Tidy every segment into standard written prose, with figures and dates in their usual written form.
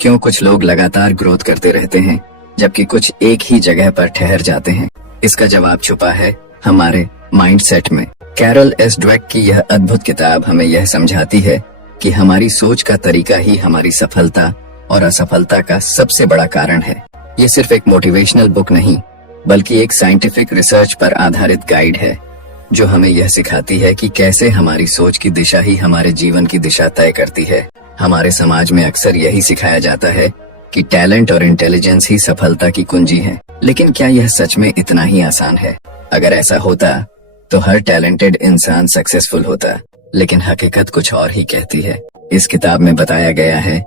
क्यों कुछ लोग लगातार ग्रोथ करते रहते हैं जबकि कुछ एक ही जगह पर ठहर जाते हैं? इसका जवाब छुपा है हमारे माइंडसेट में। कैरल एस ड्वेक की यह अद्भुत किताब हमें यह समझाती है कि हमारी सोच का तरीका ही हमारी सफलता और असफलता का सबसे बड़ा कारण है। ये सिर्फ एक मोटिवेशनल बुक नहीं बल्कि एक साइंटिफिक रिसर्च पर आधारित गाइड है जो हमें यह सिखाती है कि कैसे हमारी सोच की दिशा ही हमारे जीवन की दिशा तय करती है। हमारे समाज में अक्सर यही सिखाया जाता है कि टैलेंट और इंटेलिजेंस ही सफलता की कुंजी है, लेकिन क्या यह सच में इतना ही आसान है? अगर ऐसा होता तो हर टैलेंटेड इंसान सक्सेसफुल होता, लेकिन हकीकत कुछ और ही कहती है। इस किताब में बताया गया है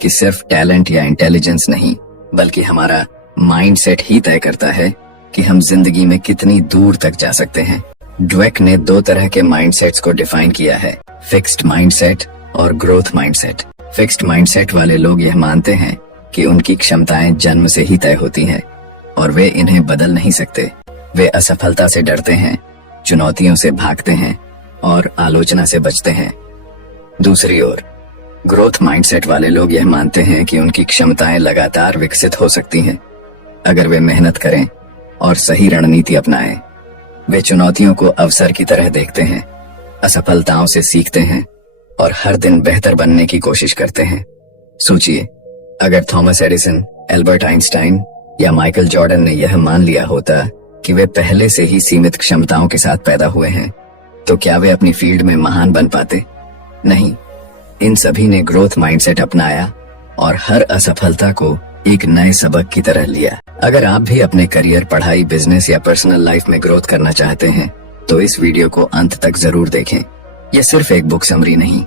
कि सिर्फ टैलेंट या इंटेलिजेंस नहीं बल्कि हमारा माइंडसेट ही तय करता है कि हम जिंदगी में कितनी दूर तक जा सकते हैं। ड्वेक ने 2 तरह के माइंडसेट्स को डिफाइन किया है, फिक्स्ड माइंडसेट और ग्रोथ माइंडसेट। फिक्स्ड माइंडसेट वाले लोग यह मानते हैं कि उनकी क्षमताएं जन्म से ही तय होती हैं और वे इन्हें बदल नहीं सकते। वे असफलता से डरते हैं, चुनौतियों से भागते हैं और आलोचना से बचते हैं। दूसरी ओर ग्रोथ माइंडसेट वाले लोग यह मानते हैं कि उनकी क्षमताएं लगातार विकसित हो सकती हैं अगर वे मेहनत करें और सही रणनीति अपनाएं। वे चुनौतियों को अवसर की तरह देखते हैं, असफलताओं से सीखते हैं और हर दिन बेहतर बनने की कोशिश करते हैं। सोचिए, अगर थॉमस एडिसन, एल्बर्ट आइंस्टाइन या माइकल जॉर्डन ने यह मान लिया होता कि वे पहले से ही सीमित क्षमताओं के साथ पैदा हुए हैं, तो क्या वे अपनी फील्ड में महान बन पाते? नहीं। इन सभी ने ग्रोथ माइंडसेट अपनाया और हर असफलता को एक नए सबक की तरह लिया। अगर आप भी अपने करियर, पढ़ाई, बिजनेस या पर्सनल लाइफ में ग्रोथ करना चाहते हैं तो इस वीडियो को अंत तक जरूर देखें। यह सिर्फ एक बुक समरी नहीं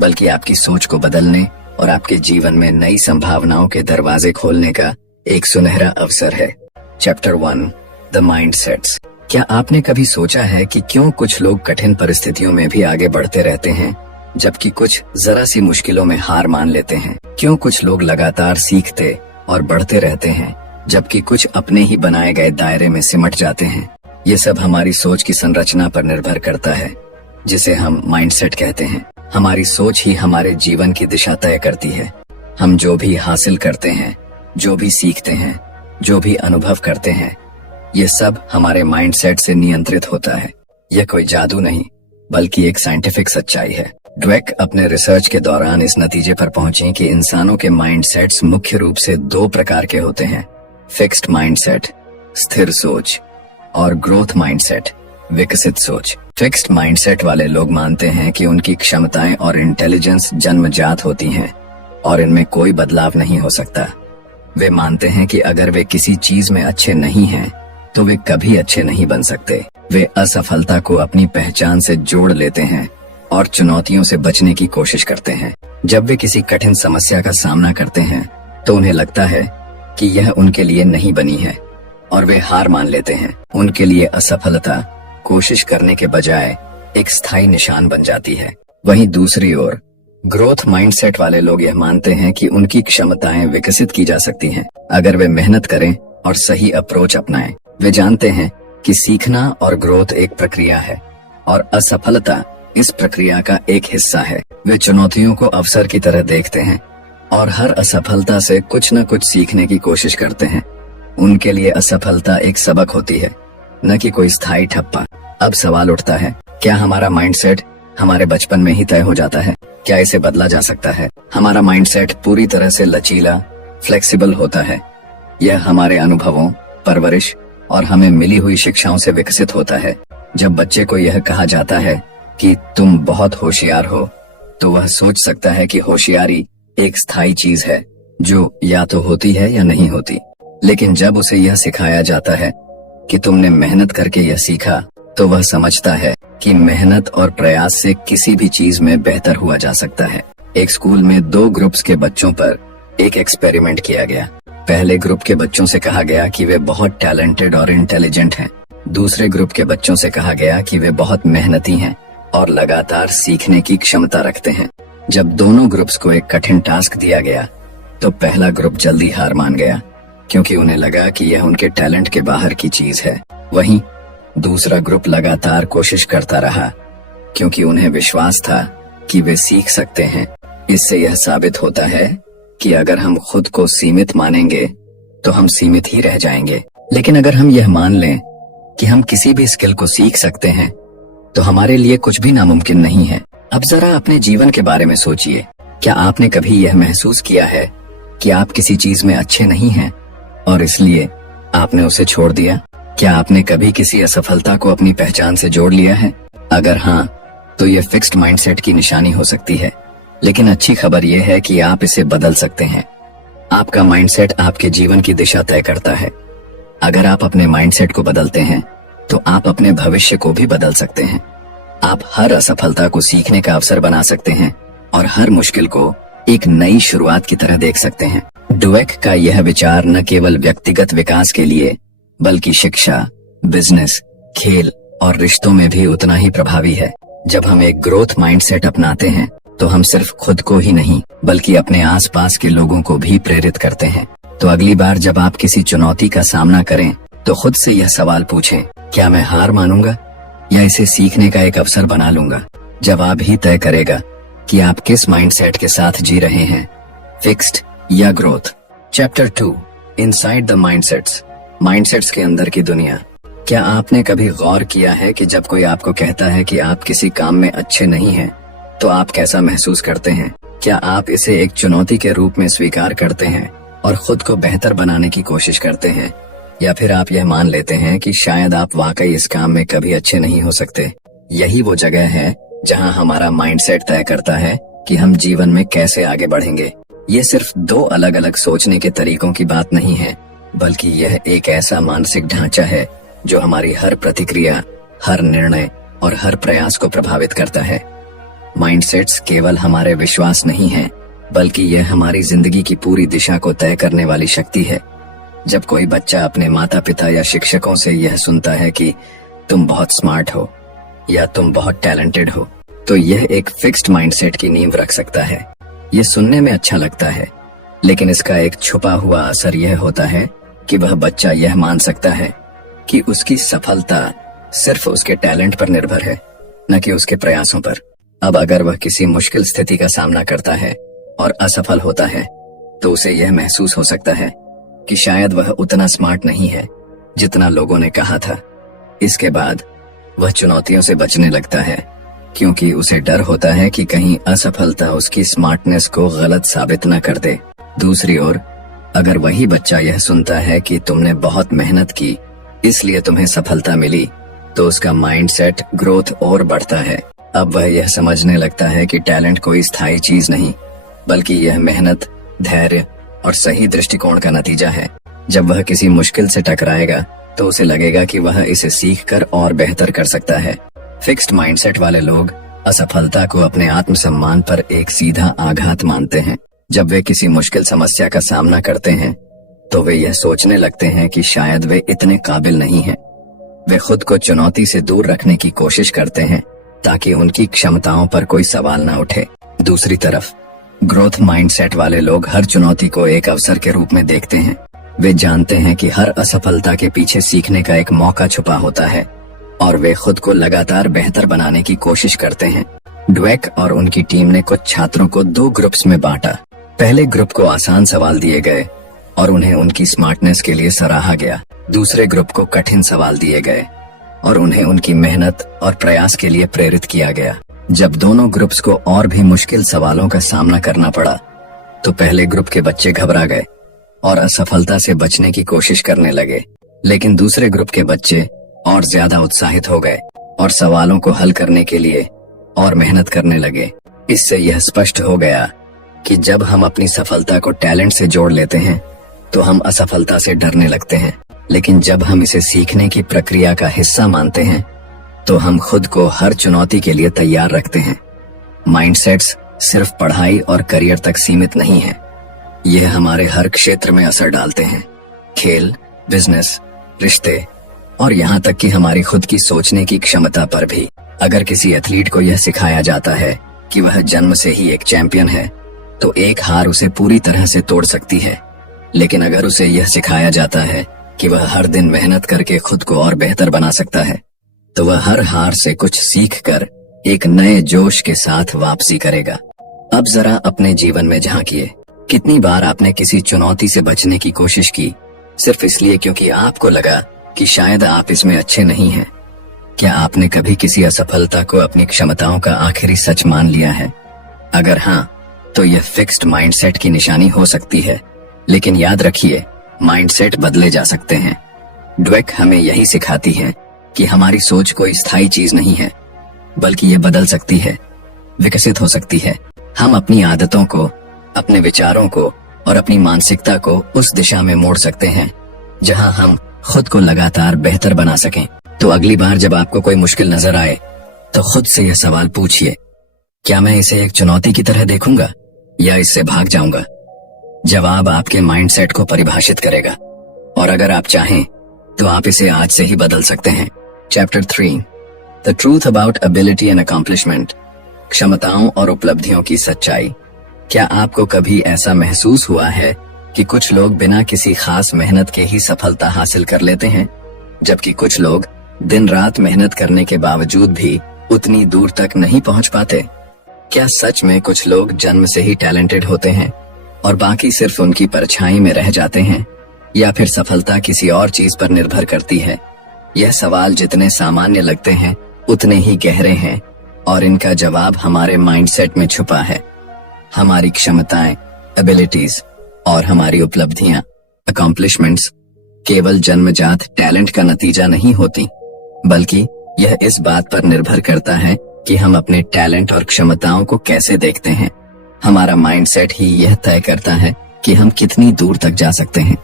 बल्कि आपकी सोच को बदलने और आपके जीवन में नई संभावनाओं के दरवाजे खोलने का एक सुनहरा अवसर है। Chapter 1, the mindsets. क्या आपने कभी सोचा है कि क्यों कुछ लोग कठिन परिस्थितियों में भी आगे बढ़ते रहते हैं जबकि कुछ जरा सी मुश्किलों में हार मान लेते हैं? क्यों कुछ लोग लगातार सीखते और बढ़ते रहते हैं जबकि कुछ अपने ही बनाए गए दायरे में सिमट जाते हैं? ये सब हमारी सोच की संरचना पर निर्भर करता है जिसे हम माइंडसेट कहते हैं। हमारी सोच ही हमारे जीवन की दिशा तय करती है। हम जो भी हासिल करते हैं, जो भी सीखते हैं, जो भी अनुभव करते हैं, ये सब हमारे माइंडसेट से नियंत्रित होता है। यह कोई जादू नहीं बल्कि एक साइंटिफिक सच्चाई है। ड्वेक अपने रिसर्च के दौरान इस नतीजे पर पहुंचे कि इंसानों के माइंडसेट्स मुख्य रूप से 2 प्रकार के होते हैं, फिक्स्ड माइंडसेट, स्थिर सोच, और ग्रोथ माइंडसेट, विकसित सोच। फिक्स्ड माइंडसेट वाले लोग मानते हैं कि उनकी क्षमताएं और इंटेलिजेंस जन्मजात होती हैं और इनमें कोई बदलाव नहीं हो सकता। वे मानते हैं कि अगर वे किसी चीज में अच्छे नहीं हैं तो वे कभी अच्छे नहीं बन सकते। वे असफलता को अपनी पहचान से जोड़ लेते हैं और चुनौतियों से बचने की कोशिश करते हैं। जब वे किसी कठिन समस्या का सामना करते हैं तो उन्हें लगता है कि यह उनके लिए नहीं बनी है और वे हार मान लेते हैं। उनके लिए असफलता कोशिश करने के बजाय एक स्थायी निशान बन जाती है। वहीं दूसरी ओर ग्रोथ माइंडसेट वाले लोग यह मानते हैं कि उनकी क्षमताएं विकसित की जा सकती हैं अगर वे मेहनत करें और सही अप्रोच अपनाएं। वे जानते हैं कि सीखना और ग्रोथ एक प्रक्रिया है और असफलता इस प्रक्रिया का एक हिस्सा है। वे चुनौतियों को अवसर की तरह देखते हैं और हर असफलता से कुछ न कुछ सीखने की कोशिश करते हैं। उनके लिए असफलता एक सबक होती है, न कि कोई स्थायी ठप्पा। अब सवाल उठता है, क्या हमारा माइंडसेट हमारे बचपन में ही तय हो जाता है? क्या इसे बदला जा सकता है? हमारा माइंडसेट पूरी तरह से लचीला, फ्लेक्सिबल होता है। यह हमारे अनुभवों, परवरिश और हमें मिली हुई शिक्षाओं से विकसित होता है। जब बच्चे को यह कहा जाता है कि तुम बहुत होशियार हो, तो वह सोच सकता है कि होशियारी एक स्थायी चीज है जो या तो होती है या नहीं होती। लेकिन जब उसे यह सिखाया जाता है कि तुमने मेहनत करके यह सीखा, तो वह समझता है कि मेहनत और प्रयास से किसी भी चीज में बेहतर हुआ जा सकता है। एक स्कूल में 2 ग्रुप्स के बच्चों पर एक एक्सपेरिमेंट किया गया। पहले ग्रुप के बच्चों से कहा गया कि वे बहुत टैलेंटेड और इंटेलिजेंट हैं। दूसरे ग्रुप के बच्चों से कहा गया कि वे बहुत मेहनती हैं और लगातार सीखने की क्षमता रखते हैं। जब दोनों ग्रुप्स को एक कठिन टास्क दिया गया तो पहला ग्रुप जल्दी हार मान गया क्योंकि उन्हें लगा कि यह उनके टैलेंट के बाहर की चीज है। वहीं दूसरा ग्रुप लगातार कोशिश करता रहा क्योंकि उन्हें विश्वास था कि वे सीख सकते हैं। इससे यह साबित होता है कि अगर हम खुद को सीमित मानेंगे तो हम सीमित ही रह जाएंगे, लेकिन अगर हम यह मान लें कि हम किसी भी स्किल को सीख सकते हैं तो हमारे लिए कुछ भी नामुमकिन नहीं है। अब जरा अपने जीवन के बारे में सोचिए। क्या आपने कभी यह महसूस किया है कि आप किसी चीज में अच्छे नहीं हैं और इसलिए आपने उसे छोड़ दिया? क्या आपने कभी किसी असफलता को अपनी पहचान से जोड़ लिया है? अगर हाँ, तो यह फिक्स्ड माइंडसेट की निशानी हो सकती है। लेकिन अच्छी खबर यह है कि आप इसे बदल सकते हैं। आपका माइंडसेट आपके जीवन की दिशा तय करता है। अगर आप अपने माइंडसेट को बदलते हैं तो आप अपने भविष्य को भी बदल सकते हैं। आप हर असफलता को सीखने का अवसर बना सकते हैं और हर मुश्किल को एक नई शुरुआत की तरह देख सकते हैं। डुवेक का यह विचार न केवल व्यक्तिगत विकास के लिए बल्कि शिक्षा, बिजनेस, खेल और रिश्तों में भी उतना ही प्रभावी है। जब हम एक ग्रोथ माइंडसेट अपनाते हैं तो हम सिर्फ खुद को ही नहीं बल्कि अपने आसपास के लोगों को भी प्रेरित करते हैं। तो अगली बार जब आप किसी चुनौती का सामना करें तो खुद से यह सवाल पूछें, क्या मैं हार मानूंगा या इसे सीखने का एक अवसर बना लूंगा? जवाब ही तय करेगा कि आप किस माइंडसेट के साथ जी रहे हैं, फिक्स्ड या growth. Chapter 2, inside the mindsets. Mindsets के अंदर की दुनिया। क्या आपने कभी गौर किया है कि जब कोई आपको कहता है कि आप किसी काम में अच्छे नहीं हैं, तो आप कैसा महसूस करते हैं? क्या आप इसे एक चुनौती के रूप में स्वीकार करते हैं और खुद को बेहतर बनाने की कोशिश करते हैं, या फिर आप यह मान लेते हैं कि शायद आप वाकई इस काम में कभी अच्छे नहीं हो सकते? यही वो जगह है जहां हमारा माइंडसेट तय करता है कि हम जीवन में कैसे आगे बढ़ेंगे। ये सिर्फ दो अलग अलग सोचने के तरीकों की बात नहीं है, बल्कि यह एक ऐसा मानसिक ढांचा है जो हमारी हर प्रतिक्रिया, हर निर्णय और हर प्रयास को प्रभावित करता है। माइंडसेट्स केवल हमारे विश्वास नहीं हैं, बल्कि यह हमारी जिंदगी की पूरी दिशा को तय करने वाली शक्ति है। जब कोई बच्चा अपने माता पिता या शिक्षकों से यह सुनता है कि तुम बहुत स्मार्ट हो या तुम बहुत टैलेंटेड हो, तो यह एक फिक्स्ड माइंडसेट की नींव रख सकता है। यह सुनने में अच्छा लगता है, लेकिन इसका एक छुपा हुआ असर यह होता है कि वह बच्चा यह मान सकता है कि उसकी सफलता सिर्फ उसके टैलेंट पर निर्भर है, न कि उसके प्रयासों पर। अब अगर वह किसी मुश्किल स्थिति का सामना करता है और असफल होता है, तो उसे यह महसूस हो सकता है कि शायद वह उतना स्मार्ट नहीं है जितना लोगों ने कहा था। इसके बाद वह चुनौतियों से बचने लगता है, क्योंकि उसे डर होता है कि कहीं असफलता उसकी स्मार्टनेस को गलत साबित न कर दे। दूसरी ओर, अगर वही बच्चा यह सुनता है कि तुमने बहुत मेहनत की इसलिए तुम्हें सफलता मिली, तो उसका माइंडसेट ग्रोथ और बढ़ता है। अब वह यह समझने लगता है कि टैलेंट कोई स्थायी चीज नहीं, बल्कि यह मेहनत, धैर्य और सही दृष्टिकोण का नतीजा है। जब वह किसी मुश्किल से टकराएगा तो उसे लगेगा कि वह इसे सीखकर और बेहतर कर सकता है। फिक्स्ड माइंडसेट वाले लोग असफलता को अपने आत्मसम्मान पर एक सीधा आघात मानते हैं। जब वे किसी मुश्किल समस्या का सामना करते हैं तो वे यह सोचने लगते हैं कि शायद वे इतने काबिल नहीं हैं। वे खुद को चुनौती से दूर रखने की कोशिश करते हैं ताकि उनकी क्षमताओं पर कोई सवाल न उठे। दूसरी तरफ, ग्रोथ माइंडसेट वाले लोग हर चुनौती को एक अवसर के रूप में देखते हैं। वे जानते हैं कि हर असफलता के पीछे सीखने का एक मौका छुपा होता है और वे खुद को लगातार बेहतर बनाने की कोशिश करते हैं। ड्वेक और उनकी टीम ने कुछ छात्रों को 2 ग्रुप्स में बांटा। पहले ग्रुप को आसान सवाल दिए गए और उन्हें उनकी स्मार्टनेस के लिए सराहा गया। दूसरे ग्रुप को कठिन सवाल दिए गए और उन्हें उनकी मेहनत और प्रयास के लिए प्रेरित किया गया। जब दोनों ग्रुप्स को और भी मुश्किल सवालों का सामना करना पड़ा, तो पहले ग्रुप के बच्चे घबरा गए और असफलता से बचने की कोशिश करने लगे, लेकिन दूसरे ग्रुप के बच्चे और ज्यादा उत्साहित हो गए और सवालों को हल करने के लिए और मेहनत करने लगे। इससे यह स्पष्ट हो गया कि जब हम अपनी सफलता को टैलेंट से जोड़ लेते हैं तो हम असफलता से डरने लगते हैं, लेकिन जब हम इसे सीखने की प्रक्रिया का हिस्सा मानते हैं तो हम खुद को हर चुनौती के लिए तैयार रखते हैं। माइंडसेट्स सिर्फ पढ़ाई और करियर तक सीमित नहीं है, यह हमारे हर क्षेत्र में असर डालते हैं। खेल, बिजनेस, रिश्ते और यहाँ तक कि हमारी खुद की सोचने की क्षमता पर भी। अगर किसी एथलीट को यह सिखाया जाता है कि वह जन्म से ही एक चैंपियन है, तो एक हार उसे पूरी तरह से तोड़ सकती है। लेकिन अगर उसे यह सिखाया जाता है कि वह हर दिन मेहनत करके खुद को और बेहतर बना सकता है, तो वह हर हार से कुछ सीखकर एक नए जोश के साथ वापसी करेगा। अब जरा अपने जीवन में झांकिए। कितनी बार आपने किसी चुनौती से बचने की कोशिश की सिर्फ इसलिए क्योंकि आपको लगा कि शायद आप इसमें अच्छे नहीं हैं? क्या आपने कभी किसी असफलता को अपनी क्षमताओं का आखिरी सच मान लिया है? अगर हाँ, तो यह फिक्स्ड माइंडसेट की निशानी हो सकती है। लेकिन याद रखिए, माइंडसेट बदले जा सकते हैं। ड्वेक हमें यही सिखाती है कि हमारी सोच कोई स्थायी चीज नहीं है, बल्कि ये बदल सकती है, विकसित हो सकती है। हम अपनी आदतों को, अपने विचारों को और अपनी मानसिकता को उस दिशा में मोड़ सकते हैं जहां हम खुद को लगातार बेहतर बना सकें। तो अगली बार जब आपको कोई मुश्किल नजर आए तो खुद से यह सवाल पूछिए, क्या मैं इसे एक चुनौती की तरह देखूंगा या इससे भाग जाऊंगा? जवाब आपके माइंडसेट को परिभाषित करेगा, और अगर आप चाहें तो आप इसे आज से ही बदल सकते हैं। Chapter 3, the truth about ability and accomplishment, क्षमताओं और उपलब्धियों की सच्चाई। क्या आपको कभी ऐसा महसूस हुआ है कि कुछ लोग बिना किसी खास मेहनत के ही सफलता हासिल कर लेते हैं, जबकि कुछ लोग दिन रात मेहनत करने के बावजूद भी उतनी दूर तक नहीं पहुंच पाते? क्या सच में कुछ लोग जन्म से ही टैलेंटेड होते हैं और बाकी सिर्फ उनकी परछाई में रह जाते हैं, या फिर सफलता किसी और चीज पर निर्भर करती है? यह सवाल जितने सामान्य लगते हैं उतने ही गहरे हैं, और इनका जवाब हमारे माइंडसेट में छुपा है। हमारी क्षमताएं, एबिलिटीज और हमारी उपलब्धियां, अकॉम्प्लिशमेंट्स, केवल जन्मजात टैलेंट का नतीजा नहीं होती, बल्कि यह इस बात पर निर्भर करता है कि हम अपने टैलेंट और क्षमताओं को कैसे देखते हैं। हमारा माइंडसेट ही यह तय करता है कि हम कितनी दूर तक जा सकते हैं।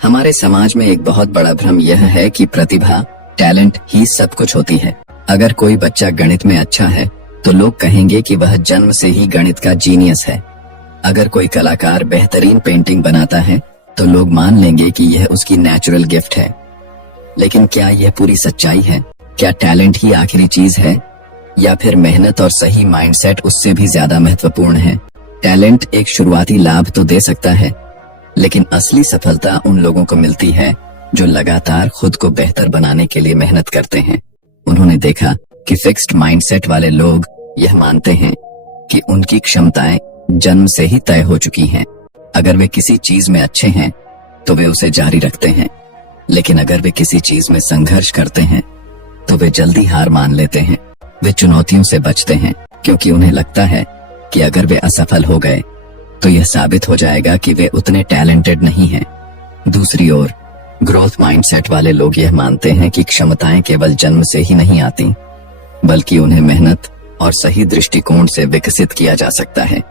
हमारे समाज में एक बहुत बड़ा भ्रम यह है कि प्रतिभा, टैलेंट ही सब कुछ होती है। अगर कोई बच्चा गणित में अच्छा है तो लोग कहेंगे कि वह जन्म से ही गणित का जीनियस है। अगर कोई कलाकार बेहतरीन पेंटिंग बनाता है तो लोग मान लेंगे कि यह उसकी नेचुरल गिफ्ट है। लेकिन क्या यह पूरी सच्चाई है? क्या टैलेंट ही आखिरी चीज है, या फिर मेहनत और सही माइंडसेट उससे भी ज्यादा महत्वपूर्ण है? टैलेंट एक शुरुआती लाभ तो दे सकता है, लेकिन असली सफलता उन लोगों को मिलती है जो लगातार खुद को बेहतर बनाने के लिए मेहनत करते हैं। उन्होंने देखा कि फिक्स्ड माइंडसेट वाले लोग यह मानते हैं कि उनकी क्षमताएं जन्म से ही तय हो चुकी हैं। अगर वे किसी चीज में अच्छे हैं तो वे उसे जारी रखते हैं, लेकिन अगर वे किसी चीज में संघर्ष करते हैं तो वे जल्दी हार मान लेते हैं। वे चुनौतियों से बचते हैं क्योंकि उन्हें लगता है कि अगर वे असफल हो गए तो यह साबित हो जाएगा कि वे उतने टैलेंटेड नहीं हैं। दूसरी ओर, ग्रोथ माइंडसेट वाले लोग यह मानते हैं कि क्षमताएं केवल जन्म से ही नहीं आती, बल्कि उन्हें मेहनत और सही दृष्टिकोण से विकसित किया जा सकता है।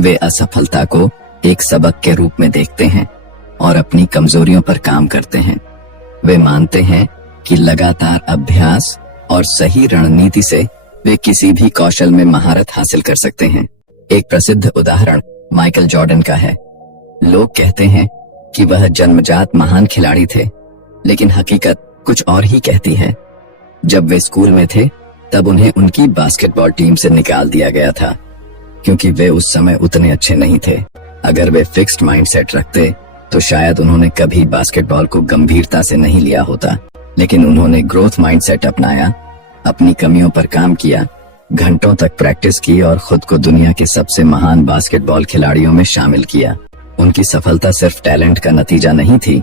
वे असफलता को एक सबक के रूप में देखते हैं और अपनी कमजोरियों पर काम करते हैं। वे मानते हैं कि लगातार अभ्यास और सही रणनीति से वे किसी भी कौशल में महारत हासिल कर सकते हैं। एक प्रसिद्ध उदाहरण माइकल जॉर्डन का है। लोग कहते हैं कि वह जन्मजात महान खिलाड़ी थे, लेकिन हकीकत कुछ और ही कहती है। जब वे स्कूल में थे तब उन्हें उनकी बास्केटबॉल टीम से निकाल दिया गया था, क्योंकि वे उस समय उतने अच्छे नहीं थे। अगर वे फिक्स्ड माइंडसेट रखते तो शायद उन्होंने कभी बास्केटबॉल को गंभीरता से नहीं लिया होता। लेकिन उन्होंने ग्रोथ माइंडसेट अपनाया, अपनी कमियों पर काम किया, घंटों तक प्रैक्टिस की और खुद को दुनिया के सबसे महान बास्केटबॉल खिलाड़ियों में शामिल किया। उनकी सफलता सिर्फ टैलेंट का नतीजा नहीं थी,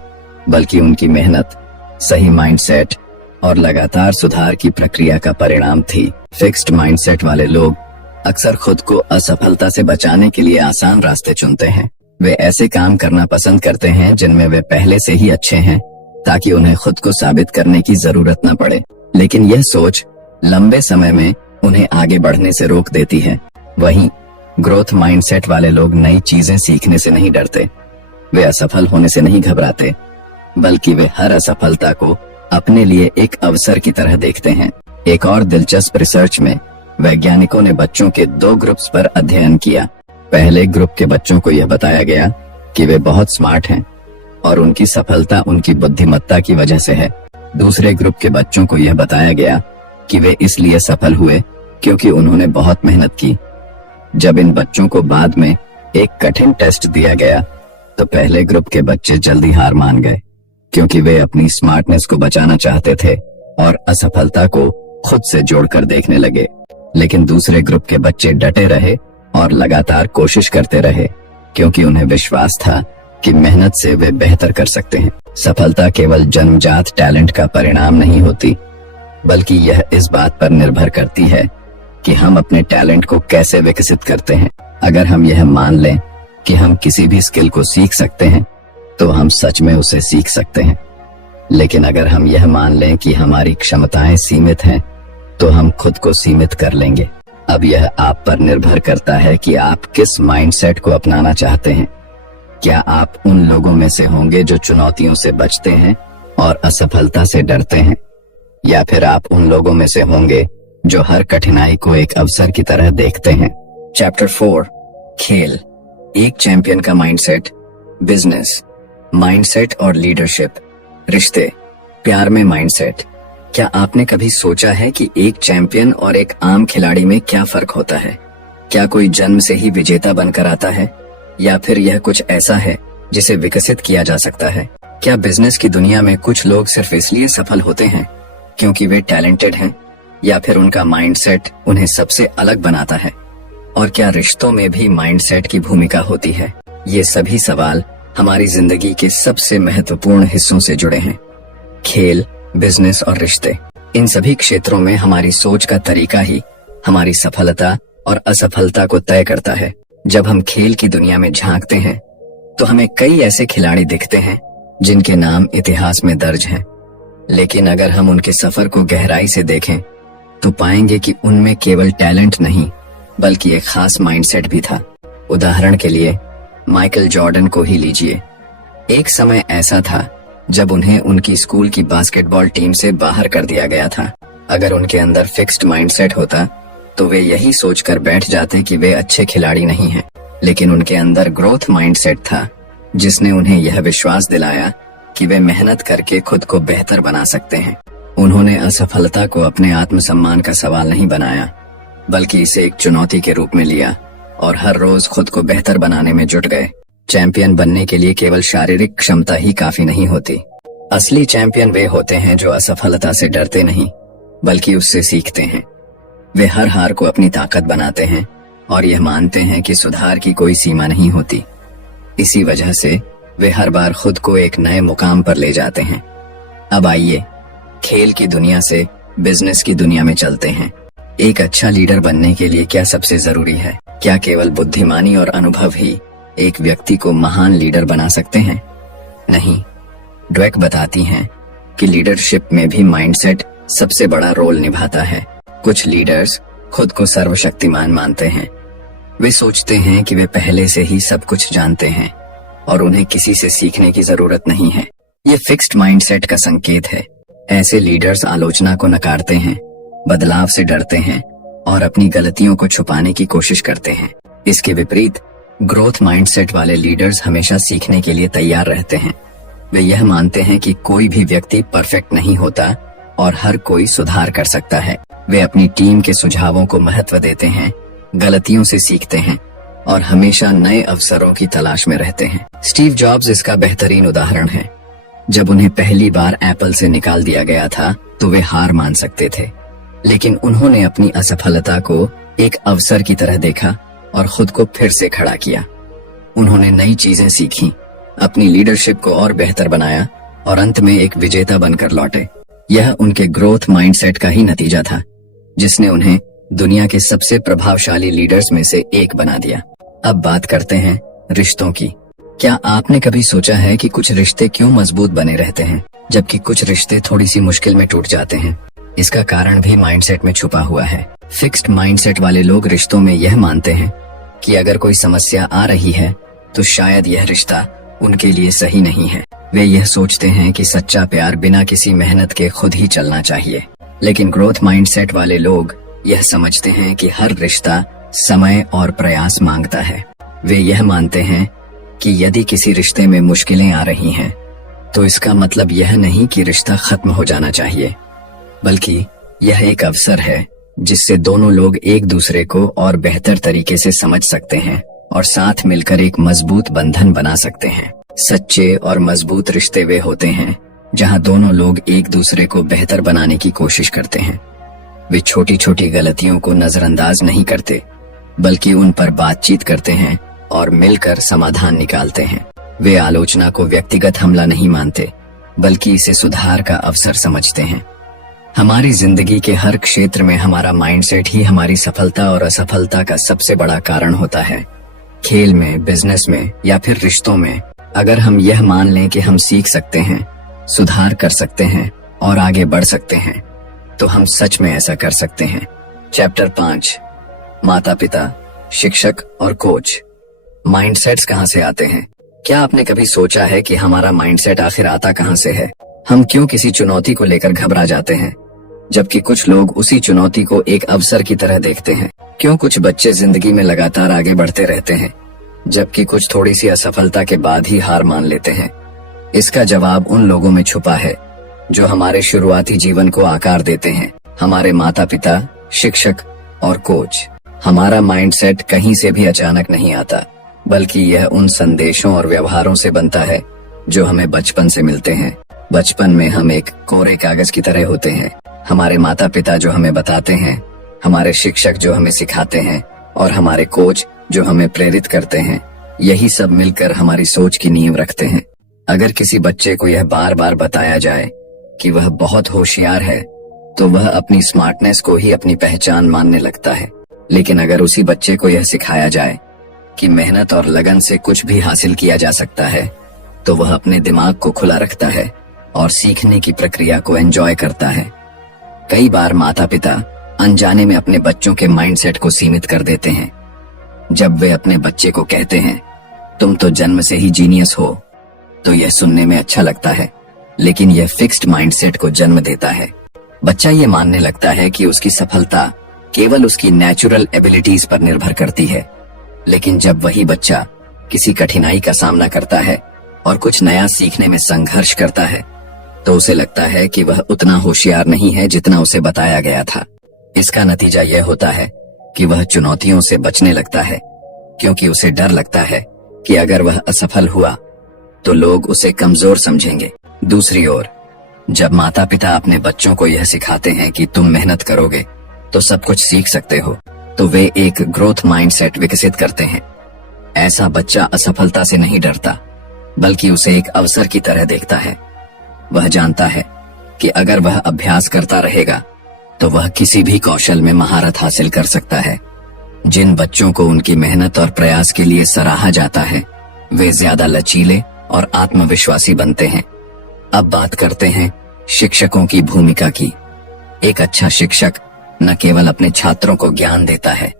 बल्कि उनकी मेहनत, सही माइंडसेट और लगातार सुधार की प्रक्रिया का परिणाम थी। फिक्स्ड माइंडसेट वाले लोग अक्सर खुद को असफलता से बचाने के लिए आसान रास्ते चुनते हैं। वे ऐसे काम करना पसंद करते हैं जिनमें वे पहले से ही अच्छे हैं, ताकि उन्हें खुद को साबित करने की जरूरत न पड़े। लेकिन यह सोच लंबे समय में उन्हें आगे बढ़ने से रोक देती है। वहीं ग्रोथ माइंडसेट वाले लोग नई चीजें सीखने से नहीं डरते। वे असफल होने से नहीं घबराते, बल्कि वे हर असफलता को अपने लिए एक अवसर की तरह देखते हैं। एक और दिलचस्प रिसर्च में वैज्ञानिकों ने बच्चों के 2 ग्रुप्स पर अध्ययन किया। पहले ग्रुप के बच्चों को यह बताया गया कि वे बहुत स्मार्ट हैं और उनकी सफलता उनकी बुद्धिमत्ता की वजह से है। दूसरे ग्रुप के बच्चों को यह बताया गया कि वे इसलिए सफल हुए क्योंकि उन्होंने बहुत मेहनत की। जब इन बच्चों को बाद में एक कठिन टेस्ट दिया गया तो पहले ग्रुप के बच्चे जल्दी हार मान गए, क्योंकि वे अपनी स्मार्टनेस को बचाना चाहते थे और असफलता को खुद से जोड़कर देखने लगे। लेकिन दूसरे ग्रुप के बच्चे डटे रहे और लगातार कोशिश करते रहे। क्योंकि उन्हें विश्वास था कि मेहनत से वे बेहतर कर सकते हैं। सफलता केवल जन्मजात टैलेंट का परिणाम नहीं होती, बल्कि यह इस बात पर निर्भर करती है कि हम अपने टैलेंट को कैसे विकसित करते हैं। अगर हम यह मान लें कि हम किसी भी स्किल को सीख सकते हैं, तो हम सच में उसे सीख सकते हैं। लेकिन अगर हम यह मान लें कि हमारी क्षमताएं सीमित हैं, तो हम खुद को सीमित कर लेंगे। अब यह आप पर निर्भर करता है कि आप किस माइंडसेट को अपनाना चाहते हैं। क्या आप उन लोगों में से होंगे जो चुनौतियों से बचते हैं और असफलता से डरते हैं, या फिर आप उन लोगों में से होंगे जो हर कठिनाई को एक अवसर की तरह देखते हैं। चैप्टर 4, खेल, एक चैंपियन का माइंडसेट, बिजनेस, माइंडसेट और लीडरशिप, रिश्ते, प्यार में माइंडसेट। क्या आपने कभी सोचा है कि एक चैंपियन और एक आम खिलाड़ी में क्या फर्क होता है? क्या कोई जन्म से ही विजेता बनकर आता है, या फिर यह कुछ ऐसा है जिसे विकसित किया जा सकता है? क्या बिजनेस की दुनिया में कुछ लोग सिर्फ इसलिए सफल होते हैं क्योंकि वे टैलेंटेड हैं, या फिर उनका माइंडसेट उन्हें सबसे अलग बनाता है? और क्या रिश्तों में भी माइंडसेट की भूमिका होती है? ये सभी सवाल हमारी जिंदगी के सबसे महत्वपूर्ण हिस्सों से जुड़े हैं। खेल, बिजनेस और रिश्ते, इन सभी क्षेत्रों में हमारी सोच का तरीका ही हमारी सफलता और असफलता को तय करता है। जब हम खेल की दुनिया में झांकते हैं, तो हमें कई ऐसे खिलाड़ी दिखते हैं जिनके नाम इतिहास में दर्ज हैं। लेकिन अगर हम उनके सफर को गहराई से देखें, तो पाएंगे कि उनमें केवल टैलेंट नहीं, बल्कि एक खास माइंडसेट भी था। उदाहरण के लिए माइकल जॉर्डन को ही लीजिए। एक समय ऐसा था जब उन्हें उनकी स्कूल की बास्केटबॉल टीम से बाहर कर दिया गया था। अगर उनके अंदर फिक्स्ड माइंडसेट होता, तो वे यही सोचकर बैठ जाते कि वे अच्छे खिलाड़ी नहीं हैं। लेकिन उनके अंदर ग्रोथ माइंडसेट था, जिसने उन्हें यह विश्वास दिलाया कि वे मेहनत करके खुद को बेहतर बना सकते हैं। उन्होंने असफलता को अपने आत्मसम्मान का सवाल नहीं बनाया, बल्कि इसे एक चुनौती के रूप में लिया और हर रोज खुद को बेहतर बनाने में जुट गए। चैंपियन बनने के लिए केवल शारीरिक क्षमता ही काफी नहीं होती। असली चैंपियन वे होते हैं जो असफलता से डरते नहीं, बल्कि उससे सीखते हैं। वे हर हार को अपनी ताकत बनाते हैं और यह मानते हैं कि सुधार की कोई सीमा नहीं होती। इसी वजह से वे हर बार खुद को एक नए मुकाम पर ले जाते हैं। अब आइए खेल की दुनिया से बिजनेस की दुनिया में चलते हैं। एक अच्छा लीडर बनने के लिए क्या सबसे जरूरी है? क्या केवल बुद्धिमानी और अनुभव ही एक व्यक्ति को महान लीडर बना सकते हैं? नहीं, ड्वेक बताती हैं कि लीडरशिप में भी माइंडसेट सबसे बड़ा रोल निभाता है। कुछ लीडर्स खुद को सर्वशक्तिमान मानते हैं। वे सोचते हैं कि वे पहले से ही सब कुछ जानते हैं और उन्हें किसी से सीखने की जरूरत नहीं है। ये फिक्स्ड माइंडसेट का संकेत है। ऐसे लीडर्स आलोचना को नकारते हैं, बदलाव से डरते हैं और अपनी गलतियों को छुपाने की कोशिश करते हैं। इसके विपरीत ग्रोथ माइंडसेट वाले लीडर्स हमेशा सीखने के लिए तैयार रहते हैं। वे यह मानते हैं कि कोई भी व्यक्ति परफेक्ट नहीं होता और हर कोई सुधार कर सकता है। वे अपनी टीम के सुझावों को महत्व देते हैं, गलतियों से सीखते हैं और हमेशा नए अवसरों की तलाश में रहते हैं। स्टीव जॉब्स इसका बेहतरीन उदाहरण है। जब उन्हें पहली बार एप्पल से निकाल दिया गया था, तो वे हार मान सकते थे, लेकिन उन्होंने अपनी असफलता को एक अवसर की तरह देखा और खुद को फिर से खड़ा किया। उन्होंने नई चीजें सीखी, अपनी लीडरशिप को और बेहतर बनाया और अंत में एक विजेता बनकर लौटे। यह उनके ग्रोथ माइंडसेट का ही नतीजा था, जिसने उन्हें दुनिया के सबसे प्रभावशाली लीडर्स में से एक बना दिया। अब बात करते हैं रिश्तों की। क्या आपने कभी सोचा है कि कुछ रिश्ते क्यों मजबूत बने रहते हैं, जबकि कुछ रिश्ते थोड़ी सी मुश्किल में टूट जाते हैं? इसका कारण भी माइंडसेट में छुपा हुआ है। फिक्स्ड माइंडसेट वाले लोग रिश्तों में यह मानते हैं कि अगर कोई समस्या आ रही है, तो शायद यह रिश्ता उनके लिए सही नहीं है। वे यह सोचते हैं कि सच्चा प्यार बिना किसी मेहनत के खुद ही चलना चाहिए। लेकिन ग्रोथ माइंडसेट वाले लोग यह समझते हैं कि हर रिश्ता समय और प्रयास मांगता है। वे यह मानते हैं कि यदि किसी रिश्ते में मुश्किलें आ रही हैं, तो इसका मतलब यह नहीं कि रिश्ता खत्म हो जाना चाहिए, बल्कि यह एक अवसर है जिससे दोनों लोग एक दूसरे को और बेहतर तरीके से समझ सकते हैं और साथ मिलकर एक मजबूत बंधन बना सकते हैं। सच्चे और मजबूत रिश्ते वे होते हैं जहां दोनों लोग एक दूसरे को बेहतर बनाने की कोशिश करते हैं। वे छोटी छोटी गलतियों को नजरअंदाज नहीं करते, बल्कि उन पर बातचीत करते हैं और मिलकर समाधान निकालते हैं। वे आलोचना को व्यक्तिगत हमला नहीं मानते, बल्कि इसे सुधार का अवसर समझते हैं। हमारी जिंदगी के हर क्षेत्र में हमारा माइंडसेट ही हमारी सफलता और असफलता का सबसे बड़ा कारण होता है। खेल में, बिजनेस में या फिर रिश्तों में अगर हम यह मान लें कि हम सीख सकते हैं, सुधार कर सकते हैं और आगे बढ़ सकते हैं, तो हम सच में ऐसा कर सकते हैं। चैप्टर 5, माता पिता, शिक्षक और कोच। माइंडसेट्स कहाँ से आते हैं? क्या आपने कभी सोचा है कि हमारा माइंडसेट आखिर आता कहाँ से है? हम क्यों किसी चुनौती को लेकर घबरा जाते हैं, जबकि कुछ लोग उसी चुनौती को एक अवसर की तरह देखते हैं? क्यों कुछ बच्चे जिंदगी में लगातार आगे बढ़ते रहते हैं, जबकि कुछ थोड़ी सी असफलता के बाद ही हार मान लेते हैं? इसका जवाब उन लोगों में छुपा है जो हमारे शुरुआती जीवन को आकार देते हैं, हमारे माता पिता, शिक्षक और कोच। हमारा माइंडसेट कहीं से भी अचानक नहीं आता, बल्कि यह उन संदेशों और व्यवहारों से बनता है जो हमें बचपन से मिलते हैं। बचपन में हम एक कोरे कागज की तरह होते हैं। हमारे माता पिता जो हमें बताते हैं, हमारे शिक्षक जो हमें सिखाते हैं और हमारे कोच जो हमें प्रेरित करते हैं, यही सब मिलकर हमारी सोच की नींव रखते हैं। अगर किसी बच्चे को यह बार बार बताया जाए कि वह बहुत होशियार है, तो वह अपनी स्मार्टनेस को ही अपनी पहचान मानने लगता है। लेकिन अगर उसी बच्चे को यह सिखाया जाए कि मेहनत और लगन से कुछ भी हासिल किया जा सकता है, तो वह अपने दिमाग को खुला रखता है और सीखने की प्रक्रिया को एंजॉय करता है। कई बार माता पिता अनजाने में अपने बच्चों के माइंडसेट को सीमित कर देते हैं। जब वे अपने बच्चे को कहते हैं, तुम तो जन्म से ही जीनियस हो, तो यह सुनने में अच्छा लगता है, लेकिन यह फिक्स्ड माइंडसेट को जन्म देता है। बच्चा ये मानने लगता है कि उसकी सफलता केवल उसकी नेचुरल एबिलिटीज पर निर्भर करती है। लेकिन जब वही बच्चा किसी कठिनाई का सामना करता है और कुछ नया सीखने में संघर्ष करता है, तो उसे लगता है कि वह उतना होशियार नहीं है जितना उसे बताया गया था। इसका नतीजा यह होता है कि वह चुनौतियों से बचने लगता है, क्योंकि उसे डर लगता है कि अगर वह असफल हुआ तो लोग उसे कमजोर समझेंगे। दूसरी ओर, जब माता पिता अपने बच्चों को यह सिखाते हैं कि तुम मेहनत करोगे तो सब कुछ सीख सकते हो, तो वे एक ग्रोथ माइंडसेट विकसित करते हैं। ऐसा बच्चा असफलता से नहीं डरता, बल्कि उसे एक अवसर की तरह देखता है। वह जानता है कि अगर वह अभ्यास करता रहेगा तो वह किसी भी कौशल में महारत हासिल कर सकता है। जिन बच्चों को उनकी मेहनत और प्रयास के लिए सराहा जाता है, वे ज्यादा लचीले और आत्मविश्वासी बनते हैं। अब बात करते हैं शिक्षकों की भूमिका की। एक अच्छा शिक्षक न केवल अपने छात्रों को ज्ञान देता है,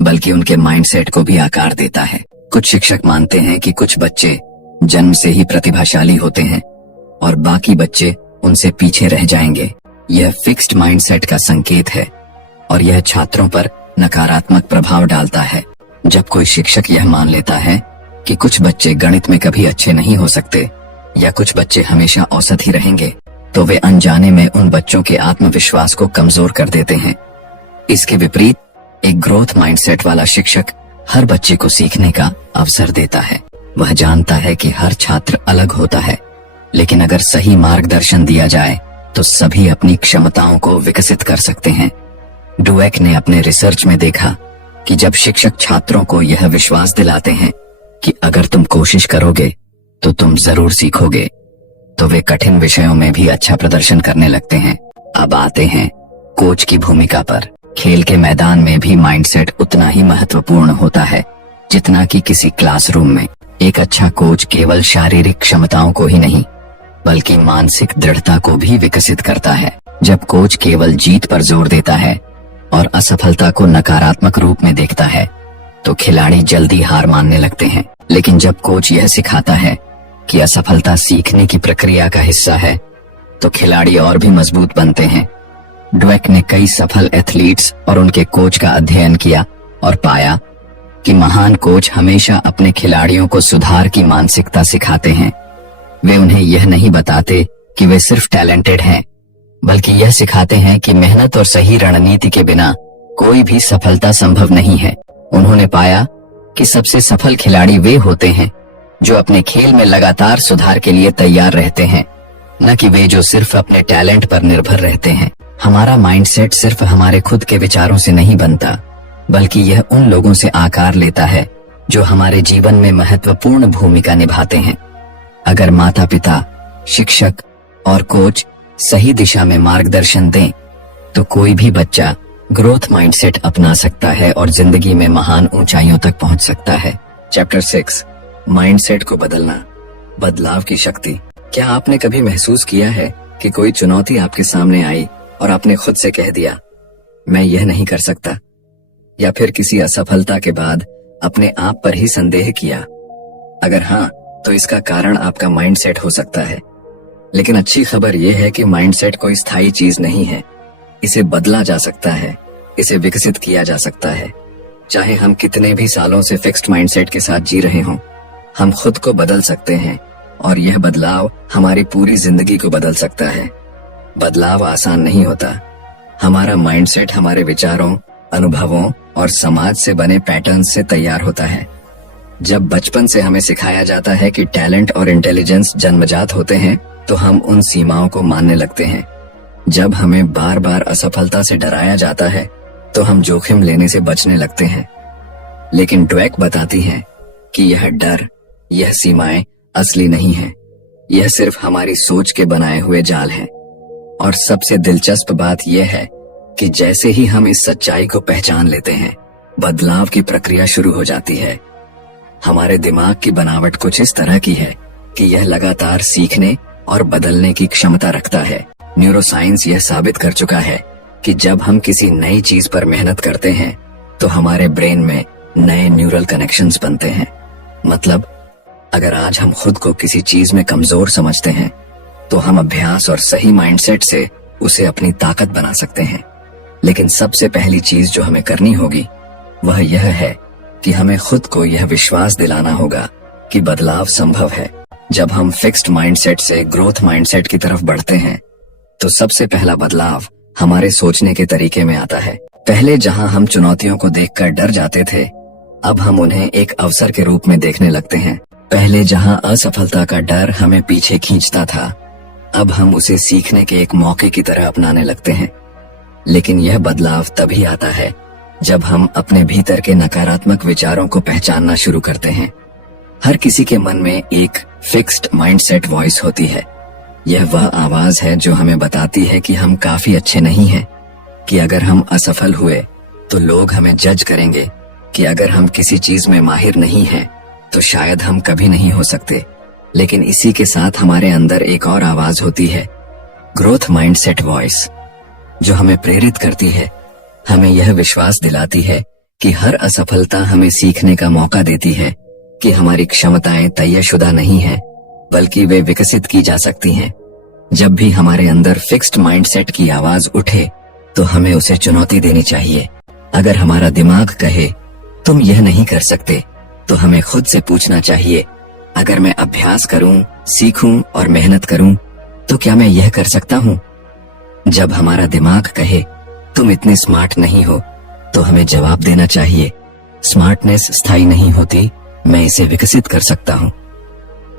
बल्कि उनके माइंडसेट को भी आकार देता है। कुछ शिक्षक मानते हैं कि कुछ बच्चे जन्म से ही प्रतिभाशाली होते हैं और बाकी बच्चे उनसे पीछे रह जाएंगे। यह फिक्स्ड माइंडसेट का संकेत है और यह छात्रों पर नकारात्मक प्रभाव डालता है। जब कोई शिक्षक यह मान लेता है कि कुछ बच्चे गणित में कभी अच्छे नहीं हो सकते या कुछ बच्चे हमेशा औसत ही रहेंगे, तो वे अनजाने में उन बच्चों के आत्मविश्वास को कमजोर कर देते हैं। इसके विपरीत, एक ग्रोथ माइंडसेट वाला शिक्षक हर बच्चे को सीखने का अवसर देता है। वह जानता है कि हर छात्र अलग होता है, लेकिन अगर सही मार्गदर्शन दिया जाए तो सभी अपनी क्षमताओं को विकसित कर सकते हैं। डुवेक ने अपने रिसर्च में देखा कि जब शिक्षक छात्रों को यह विश्वास दिलाते हैं कि अगर तुम कोशिश करोगे तो तुम जरूर सीखोगे, तो वे कठिन विषयों में भी अच्छा प्रदर्शन करने लगते हैं। अब आते हैं कोच की भूमिका पर। खेल के मैदान में भी माइंडसेट उतना ही महत्वपूर्ण होता है जितना कि किसी क्लासरूम में। एक अच्छा कोच केवल शारीरिक क्षमताओं को ही नहीं, बल्कि मानसिक दृढ़ता को भी विकसित करता है। जब कोच केवल जीत पर जोर देता है और असफलता को नकारात्मक रूप में देखता है, तो खिलाड़ी जल्दी हार मानने लगते हैं। लेकिन जब कोच यह सिखाता है कि असफलता सीखने की प्रक्रिया का हिस्सा है, तो खिलाड़ी और भी मजबूत बनते हैं। ड्वेक ने कई सफल एथलीट्स और उनके कोच का अध्ययन किया और पाया कि महान कोच हमेशा अपने खिलाड़ियों को सुधार की मानसिकता सिखाते हैं। वे उन्हें यह नहीं बताते कि वे सिर्फ टैलेंटेड हैं, बल्कि यह सिखाते हैं कि मेहनत और सही रणनीति के बिना कोई भी सफलता संभव नहीं है। उन्होंने पाया कि सबसे सफल खिलाड़ी वे होते हैं जो अपने खेल में लगातार सुधार के लिए तैयार रहते हैं, न कि वे जो सिर्फ अपने टैलेंट पर निर्भर रहते हैं। हमारा माइंडसेट सिर्फ हमारे खुद के विचारों से नहीं बनता, बल्कि यह उन लोगों से आकार लेता है जो हमारे जीवन में महत्वपूर्ण भूमिका निभाते हैं। अगर माता पिता, शिक्षक और कोच सही दिशा में मार्गदर्शन दें तो कोई भी बच्चा ग्रोथ माइंडसेट अपना सकता है और जिंदगी में महान ऊंचाइयों तक पहुंच सकता है। चैप्टर 6, माइंडसेट को बदलना, बदलाव की शक्ति। क्या आपने कभी महसूस किया है कि कोई चुनौती आपके सामने आई और आपने खुद से कह दिया, मैं यह नहीं कर सकता, या फिर किसी असफलता के बाद अपने आप पर ही संदेह किया? अगर हाँ, तो इसका कारण आपका माइंडसेट हो सकता है। लेकिन अच्छी खबर यह है कि माइंडसेट कोई स्थायी चीज नहीं है। इसे बदला जा सकता है, इसे विकसित किया जा सकता है। चाहे हम कितने भी सालों से फिक्स्ड माइंडसेट के साथ जी रहे हों, हम खुद को बदल सकते हैं और यह बदलाव हमारी पूरी जिंदगी को बदल सकता है। बदलाव आसान नहीं होता। हमारा माइंडसेट हमारे विचारों, अनुभवों और समाज से बने पैटर्न से तैयार होता है। जब बचपन से हमें सिखाया जाता है कि टैलेंट और इंटेलिजेंस जन्मजात होते हैं, तो हम उन सीमाओं को मानने लगते हैं। जब हमें बार बार असफलता से डराया जाता है, तो हम जोखिम लेने से बचने लगते हैं। लेकिन ड्वेक बताती हैं कि यह डर, यह सीमाएं असली नहीं है। यह सिर्फ हमारी सोच के बनाए हुए जाल हैं। और सबसे दिलचस्प बात यह है कि जैसे ही हम इस सच्चाई को पहचान लेते हैं, बदलाव की प्रक्रिया शुरू हो जाती है। हमारे दिमाग की बनावट कुछ इस तरह की है कि यह लगातार सीखने और बदलने की क्षमता रखता है। न्यूरोसाइंस यह साबित कर चुका है कि जब हम किसी नई चीज पर मेहनत करते हैं, तो हमारे ब्रेन में नए न्यूरल कनेक्शंस बनते हैं। मतलब, अगर आज हम खुद को किसी चीज में कमजोर समझते हैं, तो हम अभ्यास और सही माइंडसेट से उसे अपनी ताकत बना सकते हैं। लेकिन सबसे पहली चीज जो हमें करनी होगी वह यह है कि हमें खुद को यह विश्वास दिलाना होगा कि बदलाव संभव है। जब हम फिक्स्ड माइंडसेट से ग्रोथ माइंडसेट की तरफ बढ़ते हैं, तो सबसे पहला बदलाव हमारे सोचने के तरीके में आता है। पहले जहां हम चुनौतियों को देखकर डर जाते थे, अब हम उन्हें एक अवसर के रूप में देखने लगते हैं। पहले जहां असफलता का डर हमें पीछे खींचता था, अब हम उसे सीखने के एक मौके की तरह अपनाने लगते हैं। लेकिन यह बदलाव तभी आता है जब हम अपने भीतर के नकारात्मक विचारों को पहचानना शुरू करते हैं। हर किसी के मन में एक फिक्स्ड माइंडसेट वॉइस होती है। यह वह आवाज है जो हमें बताती है कि हम काफी अच्छे नहीं हैं, कि अगर हम असफल हुए तो लोग हमें जज करेंगे, कि अगर हम किसी चीज में माहिर नहीं हैं तो शायद हम कभी नहीं हो सकते। लेकिन इसी के साथ हमारे अंदर एक और आवाज होती है, ग्रोथ माइंडसेट वॉइस, जो हमें प्रेरित करती है, हमें यह विश्वास दिलाती है कि हर असफलता हमें सीखने का मौका देती है, कि हमारी क्षमताएं तयशुदा नहीं हैं, बल्कि वे विकसित की जा सकती हैं। जब भी हमारे अंदर फिक्स्ड माइंडसेट की आवाज उठे, तो हमें उसे चुनौती देनी चाहिए। अगर हमारा दिमाग कहे तुम यह नहीं कर सकते, तो हमें खुद से पूछना चाहिए, अगर मैं अभ्यास करूं, सीखूं और मेहनत करूं, तो क्या मैं यह कर सकता हूं? जब हमारा दिमाग कहे तुम इतने स्मार्ट नहीं हो, तो हमें जवाब देना चाहिए, स्मार्टनेस स्थायी नहीं होती, मैं इसे विकसित कर सकता हूं।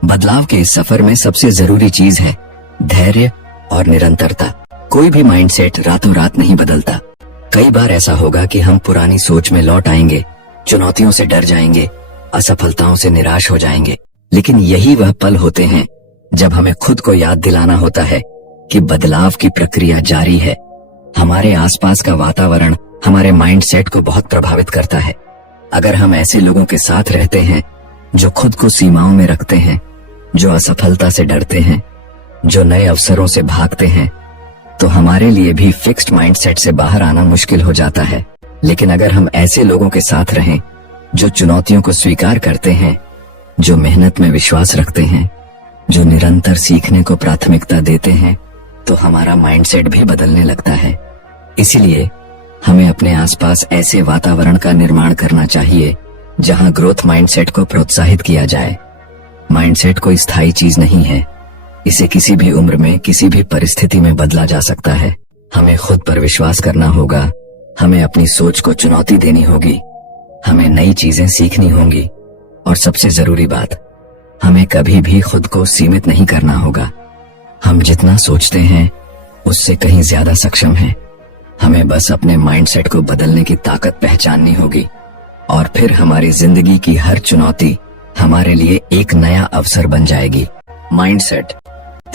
बदलाव के इस सफर में सबसे जरूरी चीज है धैर्य और निरंतरता। कोई भी माइंडसेट रातों रात नहीं बदलता। कई बार ऐसा होगा कि हम पुरानी सोच में लौट आएंगे, चुनौतियों से डर जाएंगे, असफलताओं से निराश हो जाएंगे। लेकिन यही वह पल होते हैं जब हमें खुद को याद दिलाना होता है कि बदलाव की प्रक्रिया जारी है। हमारे आसपास का वातावरण हमारे माइंडसेट को बहुत प्रभावित करता है। अगर हम ऐसे लोगों के साथ रहते हैं जो खुद को सीमाओं में रखते हैं, जो असफलता से डरते हैं, जो नए अवसरों से भागते हैं, तो हमारे लिए भी फिक्स्ड माइंडसेट से बाहर आना मुश्किल हो जाता है। लेकिन अगर हम ऐसे लोगों के साथ रहें जो चुनौतियों को स्वीकार करते हैं, जो मेहनत में विश्वास रखते हैं, जो निरंतर सीखने को प्राथमिकता देते हैं, तो हमारा माइंडसेट भी बदलने लगता है। इसीलिए हमें अपने आसपास ऐसे वातावरण का निर्माण करना चाहिए जहां ग्रोथ माइंडसेट को प्रोत्साहित किया जाए। माइंडसेट कोई स्थायी चीज नहीं है। इसे किसी भी उम्र में, किसी भी परिस्थिति में बदला जा सकता है। हमें खुद पर विश्वास करना होगा, हमें अपनी सोच को चुनौती देनी होगी, हमें नई चीजें सीखनी होंगी, और सबसे जरूरी बात, हमें कभी भी खुद को सीमित नहीं करना होगा। हम जितना सोचते हैं उससे कहीं ज्यादा सक्षम हैं। हमें बस अपने माइंडसेट को बदलने की ताकत पहचाननी होगी और फिर हमारी जिंदगी की हर चुनौती हमारे लिए एक नया अवसर बन जाएगी। Mindset.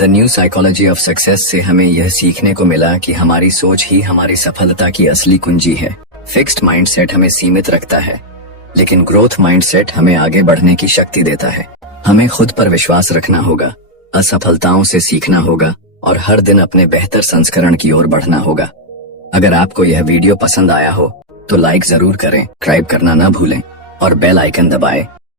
The new psychology of success से हमें यह सीखने को मिला कि हमारी सोच ही हमारी सफलता की असली कुंजी है। फिक्स्ड माइंडसेट हमें सीमित रखता है, लेकिन ग्रोथ माइंडसेट हमें आगे बढ़ने की शक्ति देता है। हमें खुद पर विश्वास रखना होगा, असफलताओं से सीखना होगा और हर दिन अपने बेहतर संस्करण की ओर बढ़ना होगा। अगर आपको यह वीडियो पसंद आया हो तो लाइक जरूर करें, सब्सक्राइब करना ना भूलें और बेल आइकन दबाएं